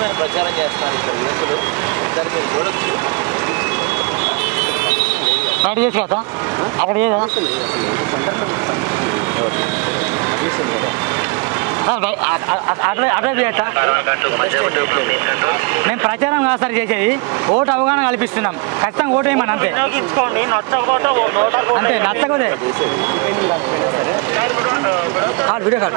వినూత్నమైన ప్రచారం చేస్తున్నారు ఇక్కడ యువకులు. దాన్ని మీరు చూడొచ్చు. అక్కడ చేసా అక్కడ మేము ప్రచారం కాదు సార్ చేసేది, ఓటు అవగాహన కల్పిస్తున్నాం. ఖచ్చితంగా ఓటు వేయమని అంతే. అంతే నచ్చకపోతే వీడియో కాదు.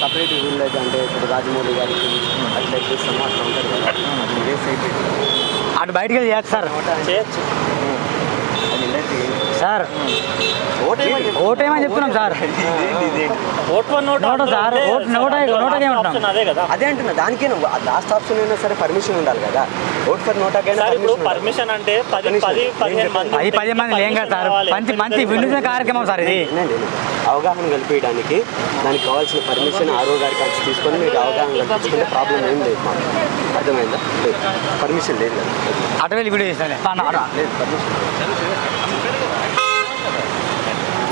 సపరేట్ విలేజ్ అంటే ఇప్పుడు రాజమౌళి గారికి అట్లా చేస్తాము అట్లా ఉంటుంది కదా, అటు బయటకు వెళ్ళి చేయొచ్చు సార్. చేయొచ్చు సార్ ఓటేమని చెప్తున్నాం సార్. అదే అంటున్నా, దానికే లాస్ట్ ఆప్షన్ అయినా సరే పర్మిషన్ ఉండాలి కదా. ఓట్ ఫర్ నోటాకైనా పర్మిషన్ అంటే 10-15 మంది లేం కదా సార్. మంచి వినూత్న కార్యక్రమం సార్ ఇది. అవగాహన కల్పించడానికి దానికి కావాల్సిన పర్మిషన్ ఆర్ఓ గారి కలిసి తీసుకొని మీకు అవగాహన కల్పించుకుంటే ప్రాబ్లం ఏం లేదు మాకు. అర్థమైందా? లేదు, పర్మిషన్ లేదు కదా. అటు వెళ్ళి వీడియో చేస్తాను లేదు పర్మిషన్.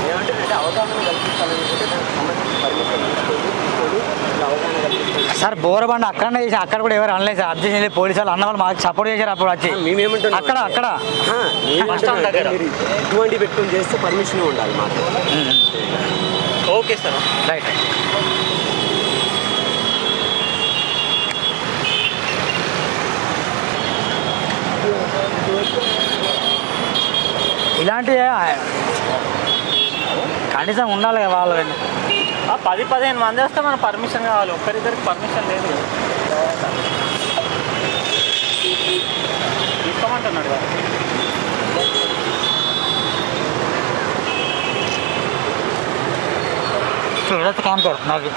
ఏమంటే అవగాహన కల్పించాలనుకుంటే దానికి సంబంధించిన పర్మిషన్ తీసుకొని అవగాహన కల్పించాలి సార్. బోరబండ అక్కడనే చేసి అక్కడ కూడా ఎవరు అనలేదు సార్. అబ్జెక్షన్ లేదు, పోలీసు వాళ్ళు అన్న వాళ్ళు మాకు సపోర్ట్ చేశారు. అప్పుడు వచ్చి మేమేమంటున్నాం అక్కడ ఇటువంటి పెట్టుకొని చేస్తే పర్మిషన్ ఉండాలి మాకు. Okay sir, right. ఇలాంటివి కనీసం ఉండాలి కదా వాళ్ళు. 10-15 మంది వస్తే మన పర్మిషన్ కావాలి, ఒక్కరిద్దరికి పర్మిషన్ లేదు. తీసుకోమంటున్నాడు కదా. काम कर నాకు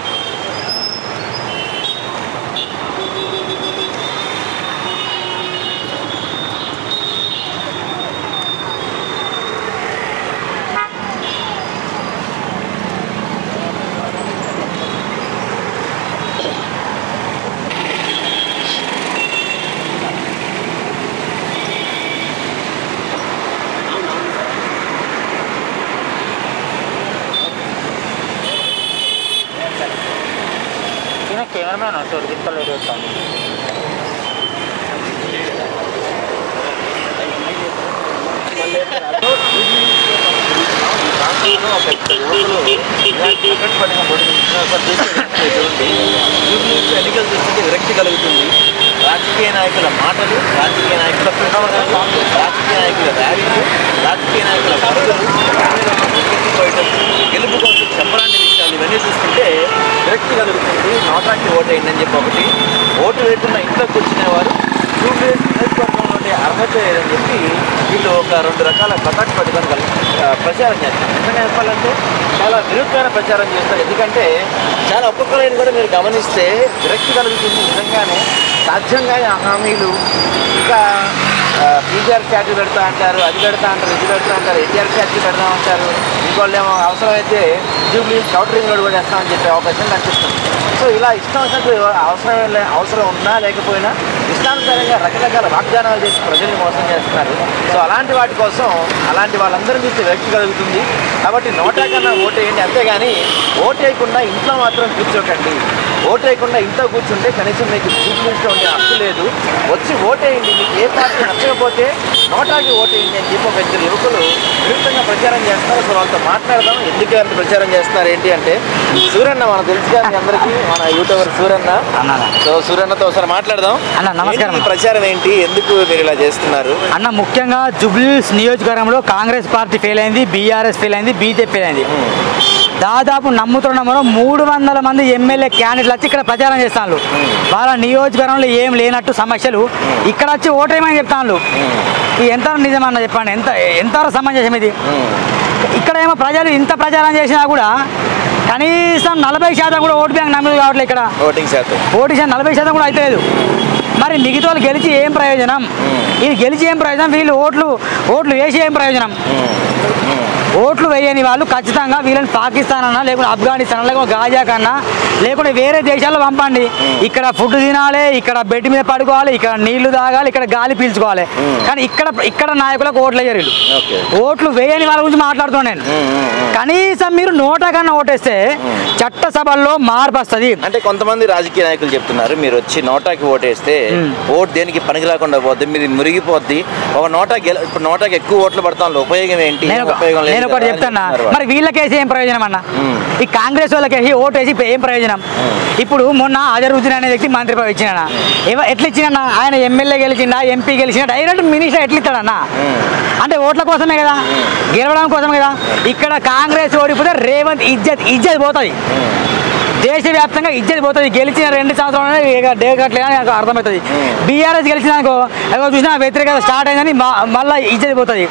కెమెరామ్యాన్ వస్తాడు, గిత్తలు వస్తాను. ఎన్నికలు చూస్తుంటే విరక్తి కలుగుతుంది. రాజకీయ నాయకుల మాటలు, రాజకీయ నాయకుల రాజకీయ నాయకుల ర్యాలీలు, రాజకీయ నాయకుల పరుగులు, గెలుపు కోసం చెప్పరాని విషయాలు ఇవన్నీ చూస్తుంటే విరక్తి కలుగుతుంది. నోటాకి ఓటు వేయండి అని చెప్పి ఒకటి, ఓటు వేయకుండా ఇంట్లో కూర్చునేవారు జూబ్లీహిల్స్ నియోజకవర్గంలోనే అర్హత లేదని చెప్పి వీళ్ళు ఒక 2 రకాల పతాక పథకాలు ప్రచారం చేస్తారు. నిజంగా చెప్పాలంటే చాలా వినూత్నమైన ప్రచారం చేస్తారు. ఎందుకంటే చాలా ఒక్కొక్కరైనా కూడా మీరు గమనిస్తే విరక్తి కలుగుతుంది. నిజంగానే సాధ్యంగానే హామీలు, ఇంకా పీజీఆర్ ఛార్జీ పెడతా అంటారు, అది పెడతా అంటారు, ఇది పెడతా అంటారు, ఎన్టీఆర్ ఛార్జీ పెడతామంటారు. ఇంకోళ్ళు ఏమో అవసరమైతే జూబ్లీహిల్స్ అవుటర్ రింగ్ రోడ్ కూడా వేస్తామని చెప్పే అవకాశం కనిపిస్తుంది. సో ఇలా ఇష్టం వచ్చినట్టు అవసరం ఉన్నా లేకపోయినా ఇష్టానుసారంగా రకరకాల వాగ్దానాలు చేసి ప్రజల్ని మోసం చేస్తున్నారు. సో అలాంటి వాటి కోసం అలాంటి వాళ్ళందరూ చూస్తే వ్యక్తి కలుగుతుంది. కాబట్టి నోటా కన్నా ఓటేయండి, అంతేగాని ఓటేయకుండా ఇంట్లో మాత్రం కూర్చోకండి. ఓటేయకుండా ఇంట్లో కూర్చుంటే కనీసం మీకు జూబ్లీహిల్స్లో ఉండే హక్కు లేదు. వచ్చి ఓటేయండి. మీకు ఏ పార్టీ నచ్చకపోతే నోటాకి ఓటేయండి అని చెప్పి ఒక 2 యువకులు వినూత్నంగా ప్రచారం చేస్తారు. సో వాళ్ళతో మాట్లాడదాం. ఎందుకు అంత ప్రచారం చేస్తున్నారు ఏంటి అంటే, సూరన్న మనం తెలుసు కదా మీ అందరికీ, మన యూట్యూబర్ సూరన్న. సో సూరన్నతో ఒకసారి మాట్లాడదాం. అన్న నమస్కారం. ప్రచారం ఏంటి, ఎందుకు మీరు ఇలా చేస్తున్నారు అన్న? ముఖ్యంగా జూబ్లీహిల్స్ నియోజకవర్గంలో కాంగ్రెస్ పార్టీ ఫెయిల్ అయింది, బీఆర్ఎస్ ఫెయిల్ అయింది, బీజేపీ ఫెయిల్ అయింది. దాదాపు నమ్ముతున్నమో 300 మంది ఎమ్మెల్యే క్యాండిడేట్లు వచ్చి ఇక్కడ ప్రచారం చేస్తాను. వాళ్ళ నియోజకవర్గంలో ఏం లేనట్టు సమస్యలు ఇక్కడ వచ్చి ఓటేయమని చెప్తాను. ఇది ఎంత నిజమన్న చెప్పండి, ఎంత సమంజసం ఇది? ఇక్కడ ఏమో ప్రజలు ఇంత ప్రచారం చేసినా కూడా కనీసం 40% కూడా ఓటు బ్యాంక్ నమ్మదు కావట్లేదు. ఇక్కడ ఓటింగ్ శాతం 40% కూడా అయితే లేదు. మరి మిగతా వాళ్ళు గెలిచి ఏం ప్రయోజనం? ఇది గెలిచి ఏం ప్రయోజనం? వీళ్ళు ఓట్లు వేసి ఏం ప్రయోజనం? ఓట్లు వేయని వాళ్ళు ఖచ్చితంగా వీళ్ళని పాకిస్తాన్ అన్నా లేకుంటే ఆఫ్ఘనిస్తాన్ లేకుంటే గాజా కన్నా లేకుంటే వేరే దేశాల్లో పంపండి. ఇక్కడ ఫుడ్ తినాలి, ఇక్కడ బెడ్ మీద పడుకోవాలి, ఇక్కడ నీళ్లు తాగాలి, ఇక్కడ గాలి పీల్చుకోవాలి. కానీ ఇక్కడ నాయకులకు ఓట్లు వేయరు. ఓట్లు వేయని వాళ్ళ గురించి మాట్లాడుతున్నాను నేను. కనీసం మీరు నోటా కన్నా ఓటేస్తే చట్టసభల్లో మార్పు వస్తుంది. అంటే కొంతమంది రాజకీయ నాయకులు చెప్తున్నారు మీరు వచ్చి నోటాకి ఓటేస్తే ఓటు దేనికి పనికి రాకుండా పోద్ది, మీది మురిగిపోద్ది. ఒక ఇప్పుడు నోటాకి ఎక్కువ ఓట్లు పడతాం, ఉపయోగం ఏంటి? నేను ఒకటి చెప్తాను, మరి వీళ్ళకేసి ఏం ప్రయోజనం అన్న? ఈ కాంగ్రెస్ వాళ్ళకేసి ఓటు వేసి ఏం ప్రయోజనం? ఇప్పుడు మొన్న అజరుద్దీన్ అనే వ్యక్తి మంత్రి పదవి ఇచ్చినా ఎట్లా ఇచ్చినా? ఆయన ఎమ్మెల్యే గెలిచిండా, ఎంపీ గెలిచినా డైరెక్ట్ మినిస్టర్ ఎట్లా ఇస్తాడన్నా? అంటే ఓట్ల కోసమే కదా, గెలవడం కోసమే కదా. ఇక్కడ కాంగ్రెస్ ఓడిపోతే రేవంత్ ఇజ్జత్ పోతుంది, దేశవ్యాప్తంగా ఇజ్జత్ పోతుంది. గెలిచిన 2 సంవత్సరాలు డేకట్లే అని నాకు అర్థమవుతుంది. బీఆర్ఎస్ గెలిచినాకో అదో చూసినా వ్యతిరేకత స్టార్ట్ అయిందని మళ్ళీ ఇజ్జత్ పోతుంది.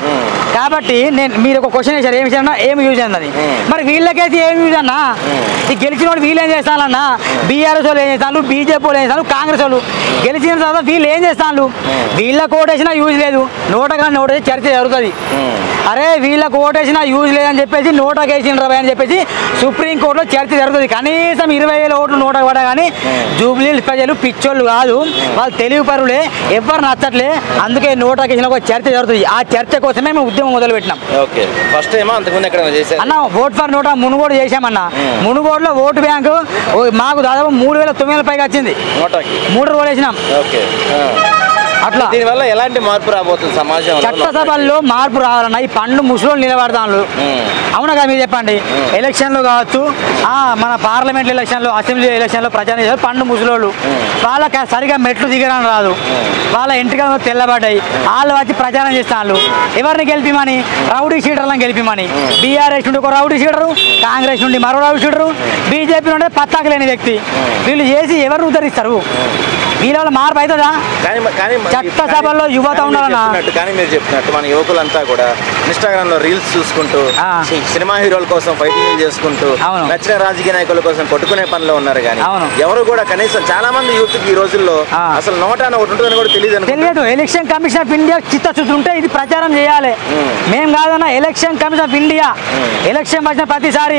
కాబట్టి మీరు ఒక క్వశ్చన్ వేశారు, ఏమి విషయం ఏమి యూజ్ అయిందని. మరి వీళ్ళకైతే ఏమి యూజ్ అన్నా? ఈ గెలిచిన వాళ్ళు వీళ్ళు ఏం చేస్తానన్నా? బీఆర్ఎస్ వాళ్ళు ఏం చేస్తాను, బీజేపీ వాళ్ళు ఏం చేస్తాను, కాంగ్రెస్ వాళ్ళు గెలిచిన తర్వాత వీళ్ళు ఏం చేస్తాను? వీళ్ళకి ఓటేసినా యూజ్ లేదు, నోటగా ఓటేసి చర్చ జరుగుతుంది. అరే వీళ్ళకి ఓటేసినా యూజ్ లేదని చెప్పేసి నోటకి వేసిన అని చెప్పేసి సుప్రీంకోర్టులో చర్చ జరుగుతుంది. కనీసం 20,000 ఓట్లు నోటకు పడా కానీ జూబ్లీహిల్స్ ప్రజలు పిచ్చోళ్ళు కాదు, వాళ్ళు తెలివి పరులే, ఎవరు నచ్చట్లే. అందుకే నోటకి వేసిన ఒక చర్చ జరుగుతుంది. ఆ చర్చ కోసమే మేము ఉద్యమం మొదలు పెట్టినాం. అన్న ఓట్ ఫర్ నోటా మునుగోడు చేశామన్నా. మునుగోడులో ఓటు బ్యాంకు మాకు దాదాపు 3,900 పైగా వచ్చింది. 3 రోజులు వేసినాం. అట్లా దీనివల్ల ఎలాంటి మార్పు రాబోతుంది సమాజం? చట్టసభల్లో మార్పు రావాలన్నా ఈ పండ్లు ముసలోళ్ళు నిలబడతాను. అవునా కదా మీరు చెప్పండి. ఎలక్షన్లు కావచ్చు, మన పార్లమెంట్ ఎలక్షన్లో, అసెంబ్లీ ఎలక్షన్లో ప్రచారం చేశారు పండు ముసలోళ్ళు. వాళ్ళకి సరిగా మెట్లు దిగడం రాదు, వాళ్ళ ఎంట్రికలు తెల్లబడ్డాయి, వాళ్ళు వచ్చి ప్రచారం చేస్తాను. ఎవరిని గెలిపిమని? రౌడీ షీటర్లను గెలిపిమని. బీఆర్ఎస్ నుండి ఒక రౌడీ షీటరు, కాంగ్రెస్ నుండి మరో రౌడీ షీటరు, బీజేపీ నుండి పత్తాకు లేని వ్యక్తి. వీళ్ళు చేసి ఎవరు ఉద్ధరిస్తారు? వీళ్ళ మార్పు అవుతుందా? చట్టసభల్లో యువత ఉండాలన్నా. కానీ మీరు చెప్పినట్టు మన యువకులంతా కూడా ఇన్స్టాగ్రామ్ లో రీల్స్ చూసుకుంటూ, సినిమా హీరోల కోసం ఫైటింగ్ చేసుకుంటూ, నచ్చిన రాజకీయ నాయకుల కోసం కొట్టుకునే పనిలో ఉన్నారు. కానీ ఎవరు కూడా కనీసం చాలా మంది యూత్ ఈ రోజుల్లో అసలు నోటాన ఒకటి ఉంటుందని కూడా తెలియదు. ఎలక్షన్ కమిషన్ ఆఫ్ ఇండియా చిత్తశుద్ధి ఉంటే ఇది ప్రచారం చేయాలి. మేము కాదన్నా, election commission of India election వచ్చిన ప్రతిసారి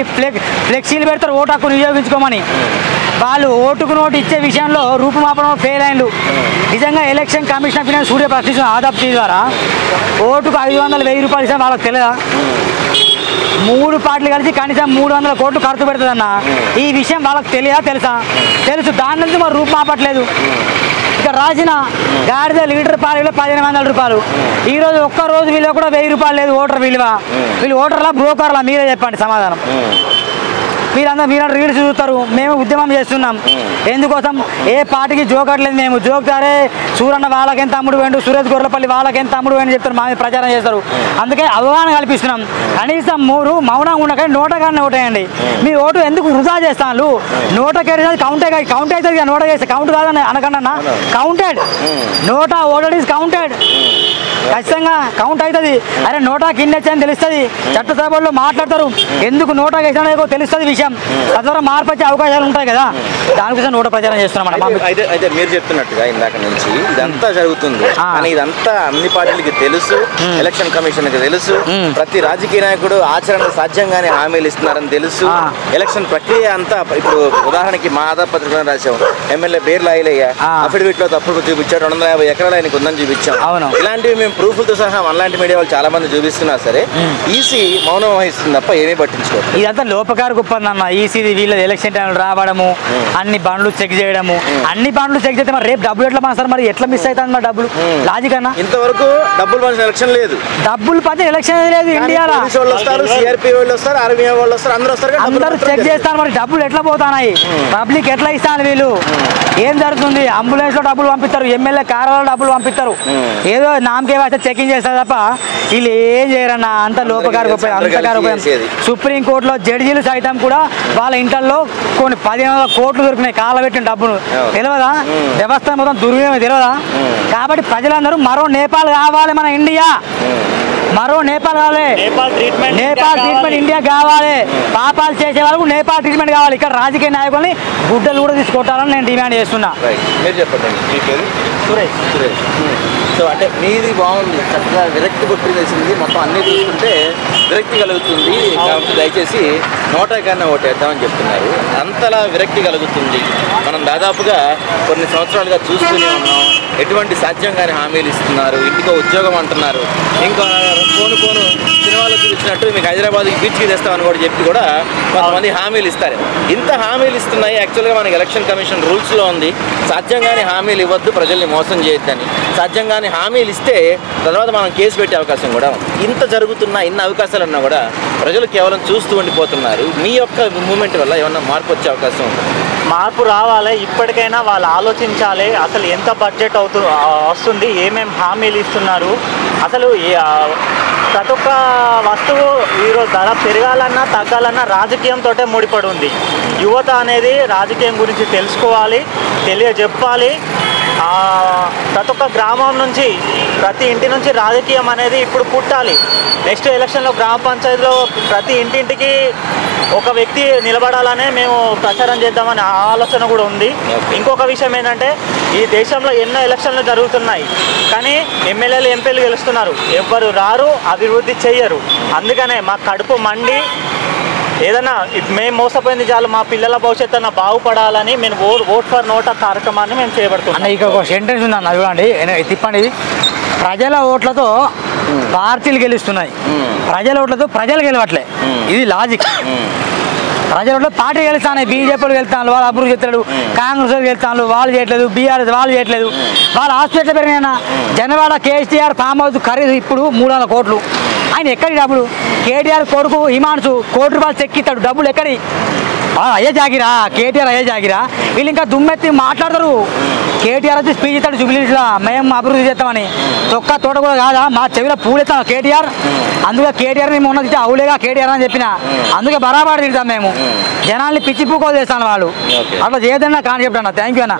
ఫ్లెక్సీలు పెడతారు ఓటు హక్కును వినియోగించుకోమని. వాళ్ళు ఓటుకు నోటు ఇచ్చే విషయంలో రూపుమాపడంలో ఫెయిల్ అయ్యిండు. నిజంగా ఎలక్షన్ కమిషన్ ఆఫ్ ఇండియా సూర్య ప్రతిష్ఠ ఆదాప్తి ద్వారా ఓటుకు 500-1000 రూపాయలు ఇస్తే వాళ్ళకి తెలియదా? 3 పార్టీలు కలిసి కనీసం 300 కోట్లు ఖర్చు పెడుతుందన్న. ఈ విషయం వాళ్ళకి తెలుసా? తెలుసు. దాని నుంచి మరి రూపుమాపట్లేదు. ఇక్కడ రాసిన గాడిద లీటర్ పాలు 1,500 రూపాయలు. ఈరోజు ఒక్కరోజు విలువ కూడా 1000 రూపాయలు లేదు ఓటర్ విలువ. వీళ్ళు ఓటర్లా బ్రోకర్లా? మీరే చెప్పండి సమాధానం. మీరు రీల్స్ చూస్తారు, మేము ఉద్యమం చేస్తున్నాం. ఎందుకోసం? ఏ పార్టీకి జోకట్లేదు. మేము జోకుతారే సూరన్న వాళ్ళకెంత అమ్ముడు వేయండు, సురేష్ గొర్రెపల్లి వాళ్ళకెంత అమ్ముడు వేయండి చెప్తారు, మా ప్రచారం చేస్తారు. అందుకే అవగాహన కల్పిస్తున్నాం. కనీసం మీరు మౌనంగా ఉండకండి, నోటగానే ఓటేయండి. మీ ఓటు ఎందుకు వృధా చేస్తాను? నోటకేసి కౌంట్ అవుతుంది కదా, నోట చేస్తే కౌంట్ కాదని అనకన్నా. Counted NOTA voted is counted. ఖచ్చితంగా కౌంట్ అవుతుంది. అరే నోటా కింద అని తెలుస్తుంది. చట్టసభల్లో మాట్లాడతారు, ఎందుకు నోటా వేసినా తెలుస్తుంది విషయం. తద్వారా మార్పు వచ్చే అవకాశాలు ఉంటాయి కదా, దానికోసం నోట ప్రచారం చేస్తున్నాం. అయితే మీరు చెప్తున్నట్టుగా ఇందాక నుంచి ఇదంతా జరుగుతుంది కానీ ఇదంతా అన్ని పార్టీలకి తెలుసు, ఎలక్షన్ కమిషన్ కి తెలుసు, ప్రతి రాజకీయ నాయకుడు ఆచరణ సాధ్యంగానే హామీలు ఇస్తున్నారని తెలుసు. ఎలక్షన్ ప్రక్రియ అంతా ఇప్పుడు ఉదాహరణకి మా ఆధార్ పత్రికలో రాసాం, ఎమ్మెల్యే బేర్లు అయ్యలయ్యా అఫిడవిట్ లో తప్పుడు చూపించాడు, 250 ఎకరాలు ఆయనకు ఉందని చూపించాం. ఇలాంటివి మేము ప్రూఫ్లతో సహా మనలాంటి మీడియా వాళ్ళు చాలా మంది చూపిస్తున్నా సరే ఈసీ మౌనం వహిస్తుంది తప్ప ఏమీ పట్టించుకోరు. ఇదంతా లోపకారు గొప్పదన్న. ఈసీ వీళ్ళ ఎలక్షన్ టైంలో రావడము, అన్ని బండ్లు చెక్ చేయడము, అన్ని బండ్లు చెక్ చేస్తే మరి రేపు డబ్బులు ఎట్లా పంచుతారు? మరి ఎట్లా మిస్ అవుతుంది మరి డబ్బులు? లాజిక్ అన్న. ఇంతవరకు డబ్బులు పంచిన ఎలక్షన్ లేదు, డబ్బులు పంచే ఎలక్షన్ లేదు ఇండియాలో. అందరూ చెక్ చేస్తారు, మరి డబ్బులు ఎట్లా పోతాయి? పబ్లిక్ ఎట్లా ఇస్తాను? వీళ్ళు ఏం జరుగుతుంది? అంబులెన్స్ లో డబ్బులు పంపిస్తారు, ఎమ్మెల్యే కార్యాలయంలో డబ్బులు పంపిస్తారు, ఏదో నామకే వస్తే చెకింగ్ చేస్తారు తప్ప వీళ్ళు ఏం చేయరన్న. అంత లోపకారు గొప్ప, అంతకారు. సుప్రీంకోర్టులో జడ్జీలు సైతం కూడా వాళ్ళ ఇంట్లో కొన్ని 15,000 కోట్లు దొరికినాయి కాలబెట్టిన డబ్బును. తెలియదా? వ్యవస్థ మొత్తం దుర్వినియోగం తెలియదా? కాబట్టి ప్రజలందరూ మరో నేపాల్ కావాలి, మన ఇండియా మరో నేపాల్ కావాలి, నేపాల్ ట్రీట్మెంట్ ఇండియా కావాలి. పాపాలు చేసే వాళ్ళకు నేపాల్ ట్రీట్మెంట్ కావాలి. ఇక్కడ రాజకీయ నాయకుల్ని గుడ్డలు కూడా తీసుకొట్టాలని నేను డిమాండ్ చేస్తున్నా. మీరు చెప్పండి. సురేష్. సో అంటే మీది బాగుంది, చక్కగా విరక్తి కొట్టివేసింది, మొత్తం అన్నీ చూస్తుంటే విరక్తి కలుగుతుంది కాబట్టి దయచేసి నోటాకన్నా ఓటేద్దామని చెప్తున్నారు. అంతలా విరక్తి కలుగుతుంది. మనం దాదాపుగా కొన్ని సంవత్సరాలుగా చూస్తూనే ఉన్నాం. ఎటువంటి సాధ్యం కాని హామీలు ఇస్తున్నారు, ఇంటికో ఉద్యోగం అంటున్నారు, ఇంకా పోను సినిమాలో చూపించినట్టు మీకు హైదరాబాద్కి బీచ్కి తెస్తామని కూడా చెప్పి కూడా కొంతమంది హామీలు ఇస్తారు. ఇంత హామీలు ఇస్తున్నాయి. యాక్చువల్గా మనకి ఎలక్షన్ కమిషన్ రూల్స్లో ఉంది, సాధ్యంగానే హామీలు ఇవ్వద్దు, ప్రజల్ని మోసం చేయొద్దని. సాధ్యంగానే హామీలు ఇస్తే తర్వాత మనం కేసు పెట్టే అవకాశం కూడా ఉంది. ఇంత జరుగుతున్నా, ఇన్ని అవకాశాలు ఉన్నా కూడా ప్రజలు కేవలం చూస్తూ ఉండిపోతున్నారు. మీ యొక్క మూమెంట్ వల్ల ఏమన్నా మార్పు వచ్చే అవకాశం ఉంది? మార్పు రావాలి. ఇప్పటికైనా వాళ్ళు ఆలోచించాలి. అసలు ఎంత బడ్జెట్ వస్తుంది, ఏమేమి హామీలు ఇస్తున్నారు, అసలు ప్రతి ఒక్క వస్తువు ఈరోజు ధర పెరగాలన్నా తగ్గాలన్నా రాజకీయంతో ముడిపడి ఉంది. యువత అనేది రాజకీయం గురించి తెలుసుకోవాలి, తెలియజెప్పాలి. ప్రతి ఒక్క గ్రామం నుంచి, ప్రతి ఇంటి నుంచి రాజకీయం అనేది ఇప్పుడు పుట్టాలి. నెక్స్ట్ ఎలక్షన్లో గ్రామ పంచాయతీలో ప్రతి ఇంటింటికి ఒక వ్యక్తి నిలబడాలనే మేము ప్రచారం చేద్దామనే ఆలోచన కూడా ఉంది. ఇంకొక విషయం ఏంటంటే, ఈ దేశంలో ఎన్నో ఎలక్షన్లు జరుగుతున్నాయి, కానీ ఎమ్మెల్యేలు ఎంపీలు గెలుస్తున్నారు, ఎవ్వరు రారు, అభివృద్ధి చెయ్యరు. అందుకనే మా కడుపు మండి ఏదైనా మేము మోసపోయింది చాలు, మా పిల్లల భవిష్యత్తు అన్న బాగుపడాలని మేము ఓట్ ఫర్ నోటా కార్యక్రమాన్ని మేము చేపడుతున్నాం. ఇక ఒక సెంటెన్స్ ఉందన్న, చూడండి తిప్పండి. ప్రజల ఓట్లతో పార్టీలు గెలుస్తున్నాయి, ప్రజల ఓట్లతో ప్రజలు గెలవట్లే. ఇది లాజిక్. ప్రజల ఓట్లు పార్టీ గెలుస్తాను, బీజేపీలు వెళ్తాను, వాళ్ళు అభివృద్ధి చేస్తాడు, కాంగ్రెస్ వాళ్ళు వెళ్తాను, వాళ్ళు చేయట్లేదు, బీఆర్ఎస్ వాళ్ళు చేయట్లేదు. వాళ్ళు హాస్పిటల్ పెరిగినా జనవాడ కేసీఆర్ ఫామ్ హౌస్ ఖరీదు ఇప్పుడు 300 కోట్లు. ఆయన ఎక్కడి డబ్బులు? కేటీఆర్ కొడుకు హిమాన్సు ₹1 కోటి చెక్కిస్తాడు, డబ్బులు ఎక్కడి? అయ్యే జాగిరా, కేటీఆర్ అయ్యే జాగిరా. వీళ్ళు ఇంకా దుమ్మెత్తి మాట్లాడతారు. కేటీఆర్ వచ్చి స్పీచ్ ఇస్తాడు జూబ్లీహిల్స్లో, మేము అభివృద్ధి చేస్తామని. తొక్క తోట కూడా కాదా, మా చెవిలో పూలెత్తాను కేటీఆర్. అందుకే కేటీఆర్ మేము ఉన్నది అవులేగా కేటీఆర్ అని చెప్పిన, అందుకే బరాబర్ తిడతాం మేము. జనాల్ని పిచ్చి పూకోలు చేస్తాను వాళ్ళు. అట్లా చేయదన్నా కాన్సెప్ట్ అన్న. థ్యాంక్ యూ అన్న.